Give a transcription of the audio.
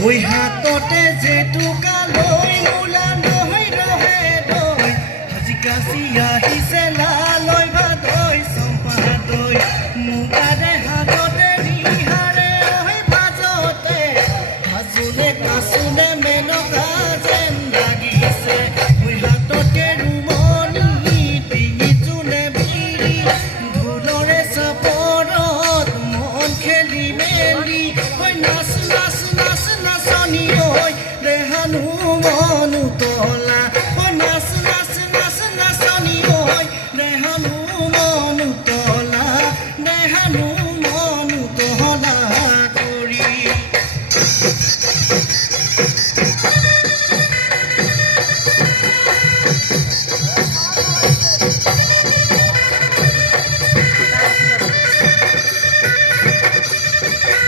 হৈ হাততে জেতুকা লৈ মূলা নহয় ৰহে দৈ আজি কাচি আহিছে লালৈ ভাদৈ চম্পা দৈ মুগাৰে হাততে ৰিহাৰে হৈ ভাজতে হাজোনে কাচোনে মেনকা যেন লাগিছে হৈ হাততে ৰুমনি ডিঙি জোনে বিৰি ঢোলৰে চাপৰত মন খেলি মেলি হৈ নাচ নাচ নাচ নাচনি হৈ দেহানো মন উতলা হৈ নাচ